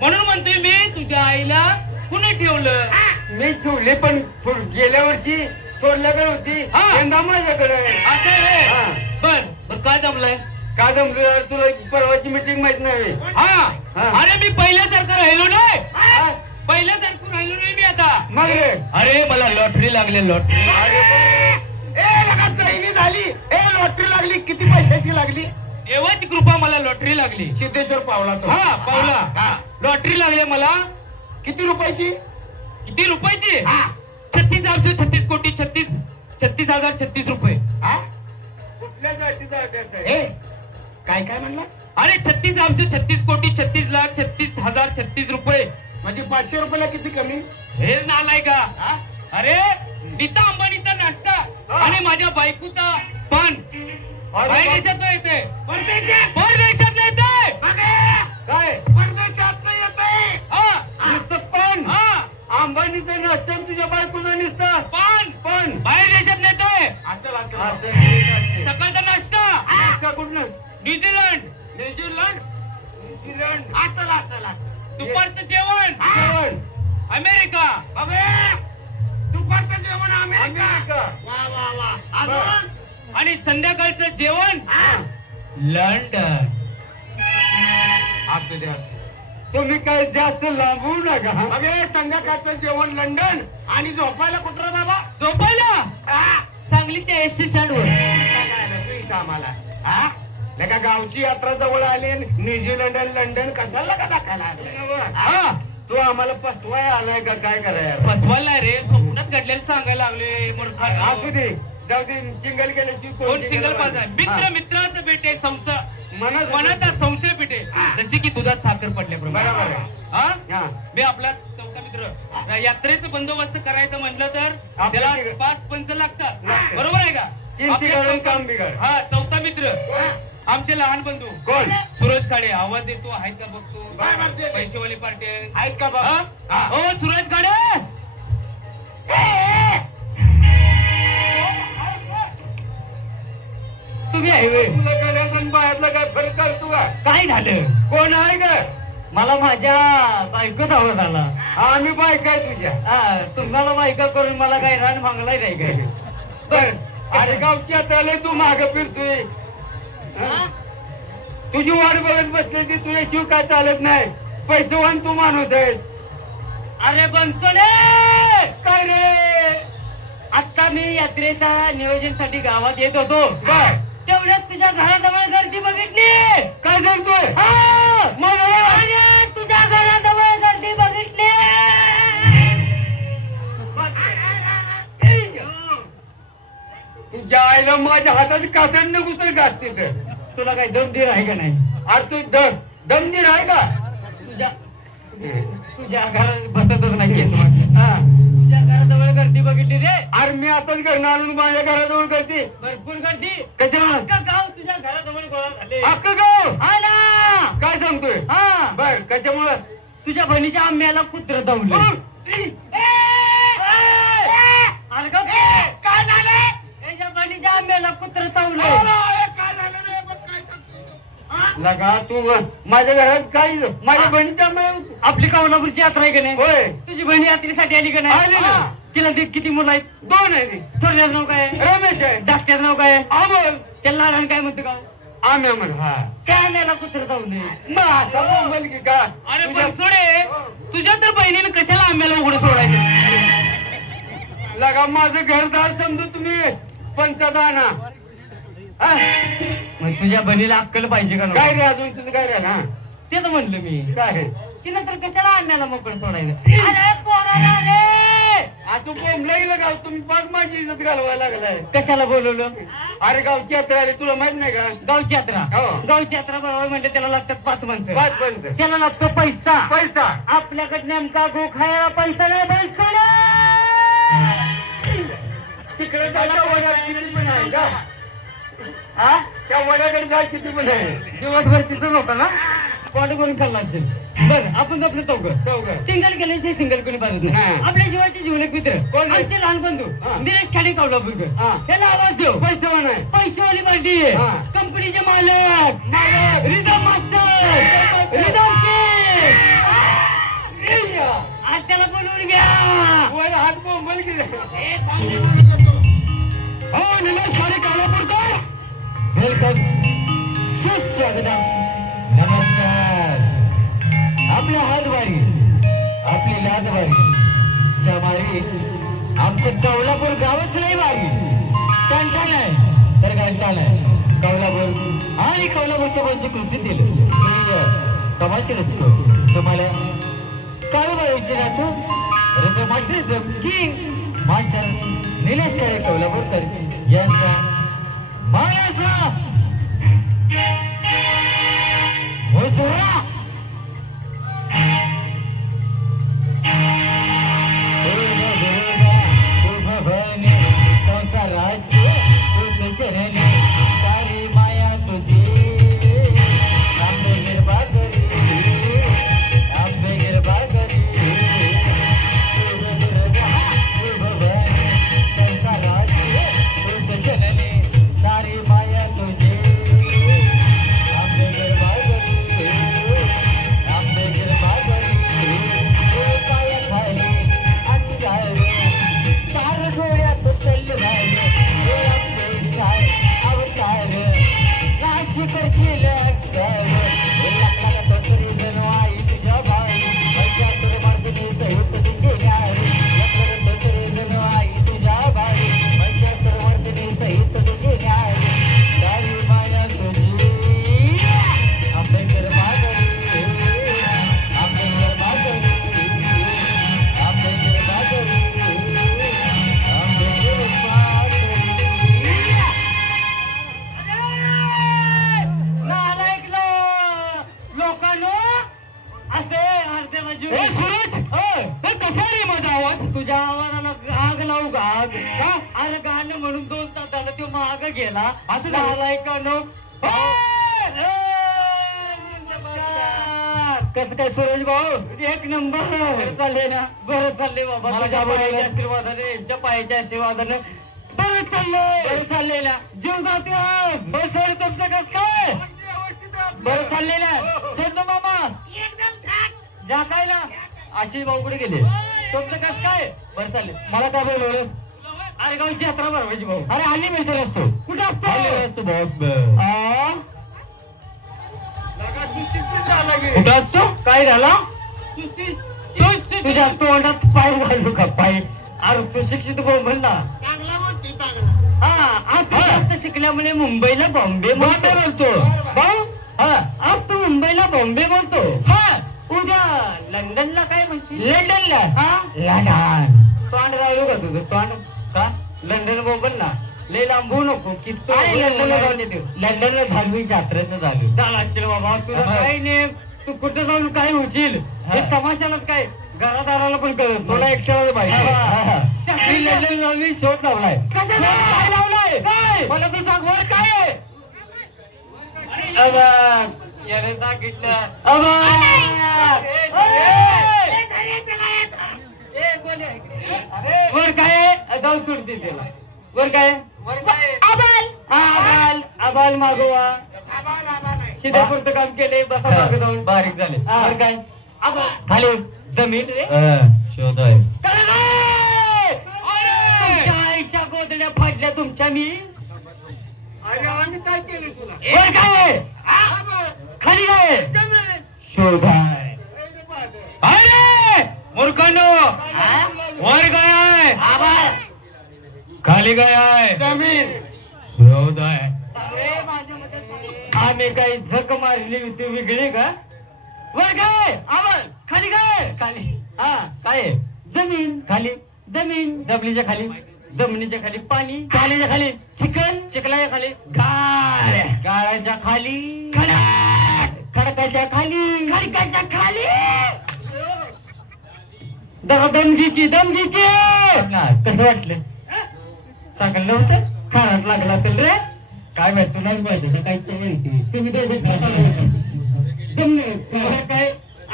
म्हणून म्हणतोय मी तुझ्या आईला कुणी ठेवलं? मी ठेवले पण गेल्या वर्षी सोडल्याकडे होती यंदा माझ्याकडे असं आहे. बर काय जमलंय? का जमलं तुला परवाची मीटिंग माहित नाही? अरे मी पहिल्यासारखं राहिलो नाही. पहिल्यासारखं राहिलो नाही मी आता. मग अरे मला लॉटरी लागली लॉटरी. झाली लॉटरी लागली. किती पैशाची लागली? देवाची कृपा मला लॉटरी लागली. सिद्धेश्वर पावला तो. पावला. लॉटरी लागली मला. किती रुपयाची? किती रुपयाची? 36 कोटी 36,036 रुपये. कुठल्या जातीचा अभ्यास आहे? काय काय म्हणला? अरे 36 कोटी 36,36,036 रुपये. म्हणजे 500 रुपयाला किती कमी? हे नालाय का? अरे नीता अंबानीचा नाश्ता आणि माझ्या बायकोचा पान परदेशात येते. परदेशात येते. काय परदेशात येते? पण अंबानीचं नाश्ता तुझ्या बायकोचं नुसतं पण बाहेर देशात येते. सकाळचा नाश्ता कुठलं? न्यूझीलंड. दुपारचं जेवण अमेरिका. दुपारचं जेवण अमेरिका. आणि संध्याकाळचं जेवण लंडन. तुम्ही काय जास्त लांबू नका. संध्याकाळचं जेवण लंडन आणि झोपायला कुठं बाबा? झोपायला सांगलीच्या एसटी स्टँडवर. आम्हाला लगा गावची यात्रा जवळ आली. न्यूझीलंड आणि लंडन कशाला का दाखवायला? तू आम्हाला फसवाय आलाय का? काय करायला? फसवायला रे. स्वप्नात घडलेलं सांगायला लागले. असू दे जाऊ दे. सिंगल गेल्याची कोण सिंगल पाहिजे? मित्र मित्राचं भेटे. मनाचा संशय भेटे. जशी की दुधात साखर पडल्याप्रमाणे. मी आपला चौथा मित्र. यात्रेचं बंदोबस्त करायचं म्हटलं तर त्याला 5 पंच लागतात. बरोबर आहे का? काम बिघड. चौथा मित्र आमचे लहान बंधू. कोण? सूरज खाडे. आवाज देतो आहेत का बघतो. पैसेवाली पार्टी आहेत का बघ? हो सूरज खाडे. तुम्ही आहे बाहेरला काय फरक करतो का? काय झालं? कोण आहे का? मला माझ्या बायकोच आवाज आला. आम्ही बायका आहे तुझ्या. तुम्हाला बायका करून मला काय रान मागलाय नाही काय? बर अरे गावची आता तू माग फिरतोय. तुझी वाट बघत बसले की तुझ्या शिव काय चालत नाही. पैसेवान तू माणूस आहेस. अरे बनसोडे काय रे? आता मी यात्रेच्या नियोजनासाठी गावात येत होतो. काय तेवढ्यात तुझ्या घराजवळ गर्दी बघितली. काय सांगतोय? तुझ्या घराजवळ गर्दी बघितली. तुझ्या आईला माझ्या हातात कासड घुसल घातली तर तुला काही दमदीर आहे का नाही? अरे तू दमदीर आहे का? तुझ्या घरात बसतच नाही. तुझ्या घराजवळ गर्दी बघितली रे. अरे मी आताच घरून आणून माझ्या घराजवळ गर्दी. भरपूर गर्दी. कशाला? गाव तुझ्या घराजवळ गोळा झाले. अख्खं गाव? हा ना. काय सांगतोय? बर कशामुळं? तुझ्या बहिणीच्या आंब्याला कुत्र दमलं. काय झालं? त्याच्या बहिणीच्या आंब्याला कुत्र चावलं. काय झालं रे? लगा तू माझ्या घरात काय? माझ्या बहिणीच्या आपली कोल्हापूरची यात्रा आहे का नाही? होय. तुझी बहिणी यात्रेसाठी आली का नाही? तिला किती मुलं आहेत? 2 आहे. थोरल्याचं नाव काय? रमेश आहे. धाकट्याचं नाव काय? अमोल. त्याला लहान काय म्हणतो का? आम्ही म्हण. काय आंब्याला कुत्र चावले. की का? अरे पण सोडे तुझ्या तर बहिणीने कशाला आंब्याला उघडं सोडायचं? लगा माझं घरदार समजू तुम्ही पंचदाना. मग तुझ्या बहिणीला अक्कल पाहिजे का? काय रे अजून तुझं काय रे? ते तर म्हणलं मी. काय तिला तर कशाला आंब्याला मोकळं सोडायचं? अरे पोराला रे. तू बोंबला गेलं गाव. तुम्ही पाच माझी इज्जत घालवायला लागलाय. कशाला बोलवलं? अरे गावची यात्रा आली तुला माहित नाही का? गावची यात्रा. हो. गावची यात्रा बरोबर म्हणजे त्याला लागतात 5 माणसं. 5 पंच. त्याला लागतो पैसा. पैसा आपल्याकडे नेमका गो खायला पैसा नाही. पैसा तिकडे त्याच्या वड्यात किती पण आहे का? त्या वड्याकडे जा किती पण आहे. दिवसभर तिथं होतं ना. कॉट करून खाल्ला असेल. बरं आपण आपलं चौघं सिंगल केल्याशिवाय सिंगल कोणी पाहत नाही. आपल्या जीवाचे जीवनक मित्र कोण? आमचे लहान बंधू निलेश खाडे कोल्हापूरकर. त्याला आवाज देऊ. पैसेवान आहे. पैसेवाली पार्टी आहे. कंपनीचे मालक रिझर्व मास्टर रिझर्व हो निलेश सारे कालापूरकर वेलकम सुस्वागतम नमस्कार आपल्या हातवारी आपली लाजवारी ज्यामारी आमचं कौलापूर गावच नाही वारी कंटाळ आहे तर कंटाळ आहे कौलापूर आणि कौलापूरच्या वंश कृषीतील तमाशे असतो तुम्हाला Kalubai विचारातो master king master Nilesh खरे कौलापूरकर यांचा महाराष्ट्र मुसरा राज्य तुझ चरणी सारी माया तुझी आंबे गिरबा करी आंबे गिरबा करी राज्य तुझ चरणी सारी माया तुझी आंबे गिरबा करी आंबे गिरबा करी काय खाली अंगार सार डोळ्यात चल राहिले अवतार राशी करशील तरी जण आई तुझ्या भाई पैशातर मार्गनी सयुक्त दिसणार तरी जण आई तुझ्या भाई पैशातर मार्गनी सयुक्त दिसणार सारी माया तुझी आंबेकर मागरी आंबेकर मागरी आंबेकर मागरी तुझ्या आवाजाला आग लावू का आग का अरे गाणं म्हणून 2 तासाला तो माग गेला असं झालाय का नो कसं काय सुरेश भाऊ 1 नंबर चालले ना बरं चालले बाबा तुझ्या पायाच्या आशीर्वादाने यांच्या पायाच्या आशीर्वादाने बरं चालले ना जीव जाते बरं तुमचं कसं काय बरं चाललेल्या सोडलं मामा जा काय ना आशिष भाऊ कुठे गेले तुमचं कसं काय बरं चालेल मला काय बोलवलं अरे गावची यात्रा भरवायची भाऊ अरे हल्ली मिळतो असतो कुठे असतो कुठं असतो काय झाला तुझ्या तोंडात पाय घालू का पाय अरे तू शिक्षित भाऊ म्हण ना हा आज जास्त शिकल्यामुळे मुंबईला बॉम्बे बोलतो भाऊ हा आज तू मुंबईला बॉम्बे बोलतो हा उद्या लंडनला काय म्हणते लंडनला हा लंडन तोंड राहिलो का तुझं तोंड का लंडन बोल ना लय लांबू नको की लंडनला जाऊन येते लंडनला झाली यात्रेचं झाली झाला असतील बाबा तुला काही नाही तू कुठं जाऊन काय होशील हे तमाशालाच काय घरादाराला पण कळत थोडा एकट्याला पाहिजे लंडन जाऊन मी शोध लावलाय काय लावलाय मला तू सांग वर काय आहे याने सांगितलं वर काय जाऊ सोडते त्याला वर काय आबाल आबाल मागोवा शिदेपुरतं काम केले बसा मागे जाऊन बारीक झाले वर काय खाली जमीन शोध आहे आईच्या गोदड्या फाडल्या तुमच्या मी काय केलं तुला वर काय खाली काय शोध आहे अरे मूर्खांनो वर काय आहे खाली काय आहे जमीन शोध आहे आम्ही काही झक मारली होती वेगळी का वर काय आवाज खाली काय खाली हा काय जमीन खाली जमीन जमिनीच्या खाली जमिनीच्या खाली पाणी पाण्याच्या खाली चिकन चिखलाच्या खाली गाळ गाळाच्या खाली खडक खडकाच्या खाली खडकाच्या खाली दमगी की कसं वाटलं चांगलं होतं खाण्यात लागला असेल रे काय माहिती तुलाच माहिती काय तुम्ही काय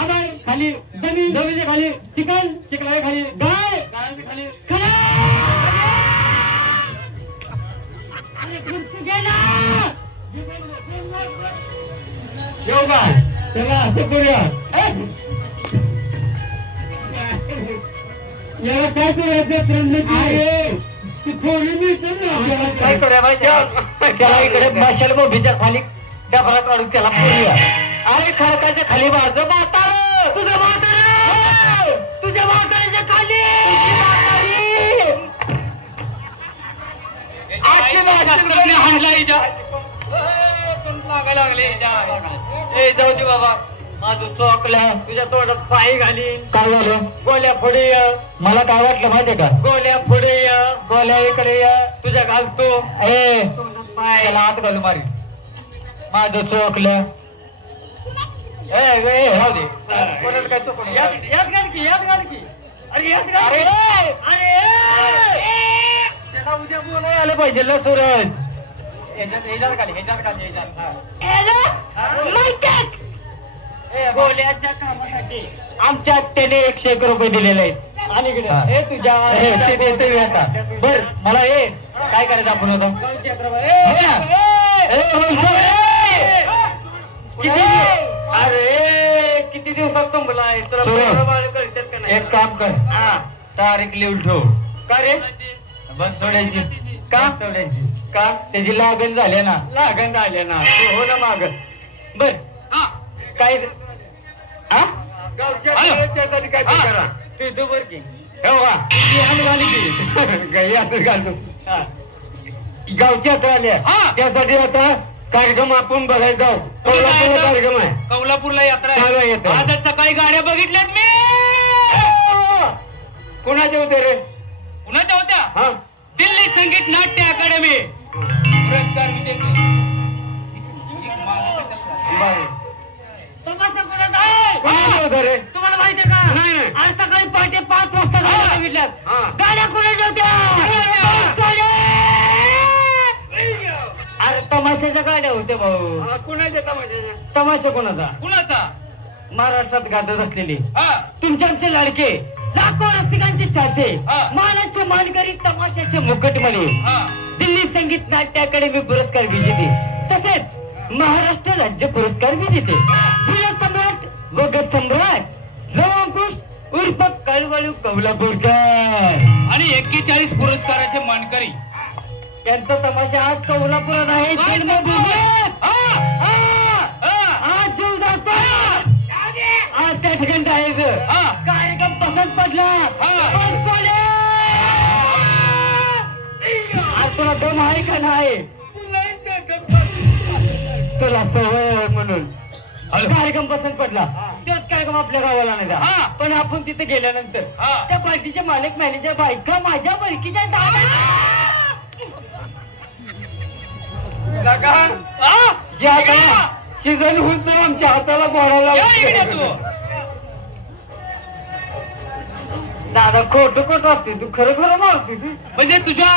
आबाळ खाली जमीन जमिनीच्या खाली चिकन चिखलाच्या खाली गाळ गाळाच्या खाली येऊ का त्याला असं करूया याला काय करायचं काय करूया माहिती त्याला इकडे माशाल मोठीच्या खाली डबरा काढून त्याला पोरूया. अरे खडकाच्या खाली माझं म्हातारं तुझं म्हातारं तुझ्या म्हातारीच्या खाली जाऊ दे बाबा माझं चोकलं तुझ्या तोंडात पाय घालीन. काय झालं गोल्या पुढे ये. मला काय वाटलं माहितीये का गोल्या पुढे ये गोल्या इकडे ये तुझ्या घालतो ए पायाला हात घालू मारी माझं चोकलं राहू दे कोणाला काय चोकलं याच घाल की अरे याच घाल अरे त्याला उद्या बोलाय आलं पाहिजे ना सूरज गोल्याच्या कामासाठी आमच्या आत्याने 101 रुपये दिलेले आहेत. आणि हे तुझ्या बर मला हे काय करायचं आपण होतं अरे किती दिवसात तुंबलाय एक काम कर तारीख लिहून ठेव. का रे बंद सोडायची का सोडायची का त्याची लागण झाले ना हो ना माग बर काय काय करा तू बर की घालतो गावची यात्रा आली त्यासाठी आता कार्यक्रम आपण बघायला जाऊ. कोल्हापूरला कार्यक्रम आहे कोल्हापूरला यात्रा आहे. आज सकाळी गाड्या बघितल्यात मी. कोणाचे होते रे कुणाच्या होत्या दिल्ली संगीत नाट्य अकादमी पुरस्कार विजेते. तुम्हाला माहितीये का नाही आज सकाळी पहाटे 5 वाजता गाड्या कोणाच्या होत्या अरे तमाशाच्या गाड्या होत्या भाऊ. कुणाच्या तमाशा कोणाचा महाराष्ट्रात गाजत असलेली तुमच्याचे लाडके लाखो रसिकांचे चाहते मानाचे मानकरी तमाशाचे मुकुटमणी दिल्ली संगीत नाट्य अकादमी पुरस्कार विजेते तसेच महाराष्ट्र राज्य पुरस्कार विजेते सम्राट व गट सम्राट लवंकुश उर्फ कळवळू कोल्हापूरकर आणि 41 पुरस्काराचे मानकरी त्यांचा तमाशा आज कोल्हापुरात आहे. आज जीव जातो आज त्या ठिकाणी जायचं कार्यक्रम पसंत पडला आज तुला दम आहे का नाही तुला सवय म्हणून कार्यक्रम पसंत पडला तेच कार्यक्रम आपल्या गावाला नाही जा. पण आपण तिथे गेल्यानंतर त्या पार्टीचे मालक मॅनेजर बायका माझ्या बळकीच्या शिजन होत नाही आमच्या हाताला बोलायला दादा खोटं खोटं असते तू खरं मारते तू म्हणजे तुझ्या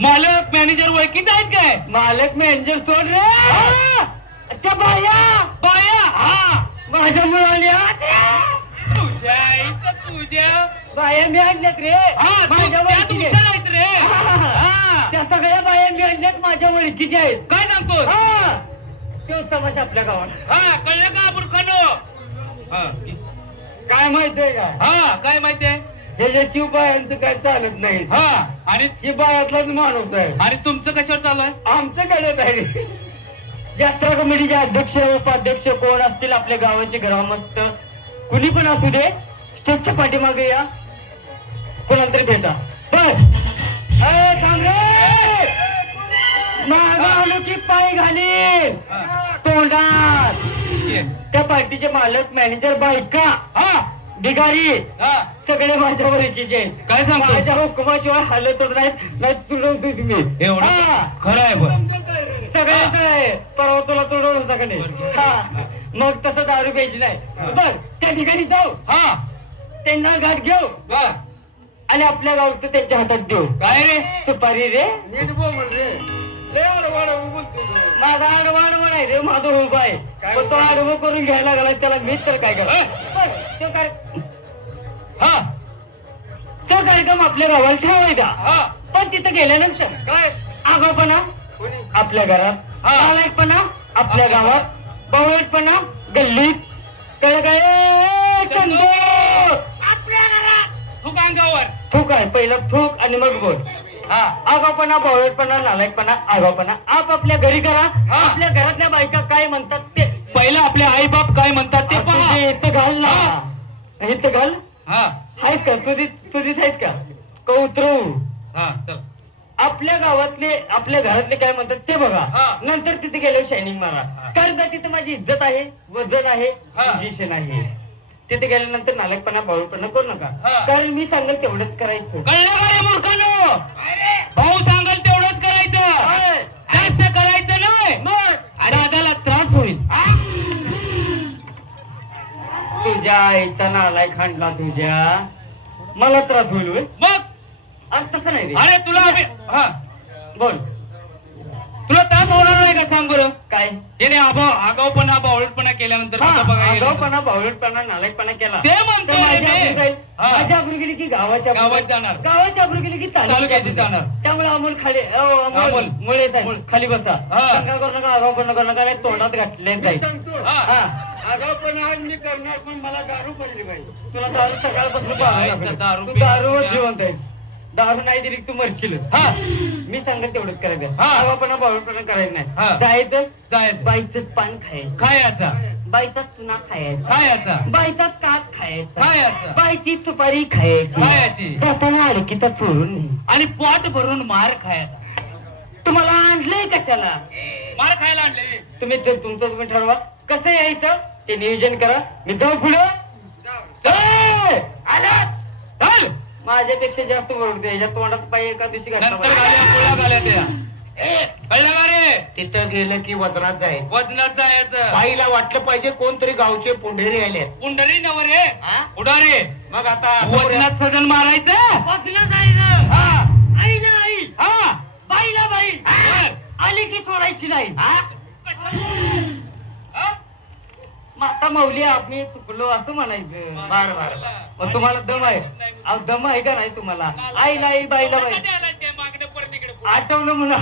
मालक मॅनेजर ओळखीत आहेत काय? मालक मॅनेजर सोड रे त्या बाया माझ्या मुलाने तुझ्या बाया मी आणल्यात रे माझ्या ओळखीच्या आहेत रे त्या सगळ्या बाया मी आणल्यात माझ्या ओळखीच्या आहेत. काय सांगतो तो तमाशा आपल्या गावात कळलं का मूर्खानो? काय माहितीये का काय माहितीये हे जे शिवबायांचं काय चालत नाही आणि शिवबायातलाच माणूस आहे. आणि तुमचं कशावर चालू आहे? आमच्याकडे नाही यात्रा कमिटीचे अध्यक्ष उपाध्यक्ष कोण असतील आपल्या गावाचे ग्रामस्थ कुणी पण असू दे स्टेजच्या पाठीमागे या कोणातरी भेटा बस मागं आलो की पाय घाली तोंडात त्या पार्टीचे मालक मॅनेजर बायका भिगारी सगळे माझ्यावर एकीचे काय सांगतो? माझ्या हुकुमाशिवाय हालत नाही तुडवतो तुम्ही एवढं खरं आहे बरं सगळ्याच आहे परवा तुला तुडवलं होता का नाही मग तसं दारू प्यायची नाही बर त्या ठिकाणी जाऊ त्यांना गाठ घेऊ आणि आपल्या गावचं त्यांच्या हातात देऊ. काय रे सुपारी रे नीट बोल रे माझा आडवाड आहे रे माझं उभा आहे तो आडवं करून घ्यायला लागला त्याला मीच तर काय करा तो कार्यक्रम आपल्या गावाला ठेवायचा पण तिथं गेल्यानंतर काय आगाऊपणा आपल्या घरात नालायकपणा आपल्या गावात बावळटपणा गल्लीत कळलं काय आपल्या घरात थूक अंगावर. थूक आहे, पहिलं थूक आणि मग बोल. हा आगाऊपणा, बावळटपणा, नालायकपणा, आगाऊपणा आपापल्या घरी करा. हा. आपल्या घरातल्या बायका काय म्हणतात ते पहिला आपले आई बाप काय म्हणतात ते पहा. इथं घाल ना, इथं घाल. हा आहेत का तुझीच आहेत का उतरवू? हा चल. आपल्या गावातले, आपल्या घरातले काय म्हणतात ते बघा. हा. नंतर तिथे गेल्यावर शायनिंग मारा. हा. कारण का तिथे माझी इज्जत आहे, वजन आहे, हा. पोझिशन आहे. तिथे गेल्यानंतर नालकपणा, बावळपणा करू नका. हा. कारण मी सांगेल तेवढंच करायचं. कळलं का रे मूर्खानो? भाऊ सांगाल तेवढंच करायचं, जास्त करायचं नाही. मग दादाला त्रास होईल. तुझ्या आईचा नालायक खांडला तुझ्या, मला त्रास होईल होय? मग आज तसं नाही रे. अरे तुला हा बोल. तुला त्रास होणार नाही का सांग बरं. काय याने आगाऊपणा बावळटपणा केल्यानंतर कसं बघायला गेलं? आगाऊपणा, बावळटपणा, नालायकपणा केला ते म्हणतोय तर माझी रे आबरू मी. जाईल. हा. माझी आबरू गेली की गावाच्या गावात जाणार. गावाच्या आबरू गेली की तालुक्याची जाणार. त्यामुळे अमोल खाली अमोल. मुळे साहेब, खाली बसा. हा. शंका करू नका, आगाऊपणा करू नका, नाही तोंडात घातले जाईल. हा. आगाऊपणा आज मी करणार, पण मला दारू पाहिजे पाहिजे. तुला दारू सकाळपासून काय पाहावं तर लागेल. दारू तू पिऊन दारूवर तुझ्या- जिवंत आहे. दारू नाही दिली की तू मरशील. हा. मी सांगत तेवढंच करायचं. हा. आगाऊपणा, बावळपणा करायचं हा. नाही. जायचं, जायचं. बाईचं पान खायचं, खायचा बाईचा चुना खायचा, खायचा बाईचा काक खायचा, खायचा बाईची सुपारी खायची, खायची. जाताना अडकीचा चोरून नाही. आणि पोट भरून मार खायचा. तुम्हाला आणलंय कशाला? मार खायला आणले. तुम्ही तुम्ही ठरवा कसं यायचं ते नियोजन करा. मी जाऊ पुढं. चल. माझ्यापेक्षा जास्त ओळखते. याच्या तोंडात पाय एका दिवशी घातला नंतर पाहिजे. गाल्या पोळ्या गाल्या त्या. कळलं का रे? तिथं गेलं की वजनात जाईल. वजनात जायचं. बाईला वाटलं पाहिजे कोणतरी गावचे पुंढेरी आले. पुंडरी नवर रे, हा? उडारे. मग आता वजनात सजन मारायचं. वजनं जायचं. हा. आई ना आई, हा. बाईला बाई, बर. आली की सोडायची नाही. हा? माता माऊली आम्ही चुकलो असं म्हणायचं. बर बर. मग तुम्हाला दम आहे? अहो, दम आहे का नाही तुम्हाला? आईला आई, बाईला बाई. आठवलं म्हणा.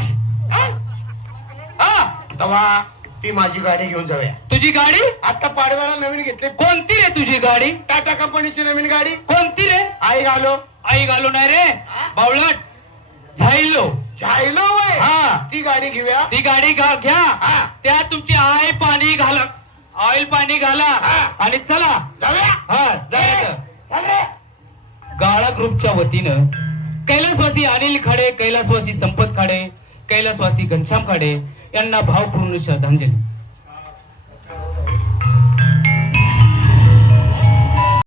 हा. तेव्हा ती माझी गाडी घेऊन जाऊया. तुझी गाडी आता पाडव्याला नवीन घेतली. कोणती रे? तुझी गाडी टाटा कंपनीची नवीन गाडी. कोणती रे? आई घालो. आई घालू नाही रे, बावळट झायलो. झायलो वय. हा. ती गाडी घेऊया. ती गाडी घ्या. हा. त्या तुमची आई पाणी घाला, ऑइल पाणी घाला हा. आणि चला. जाऊया. हा जायचं. चल रे. गाळा ग्रुपच्या वतीनं कैलासवासी अनिल खाडे, कैलासवासी संपत खाडे, कैलासवासी घनश्याम खाडे यांना भावपूर्ण श्रद्धांजली.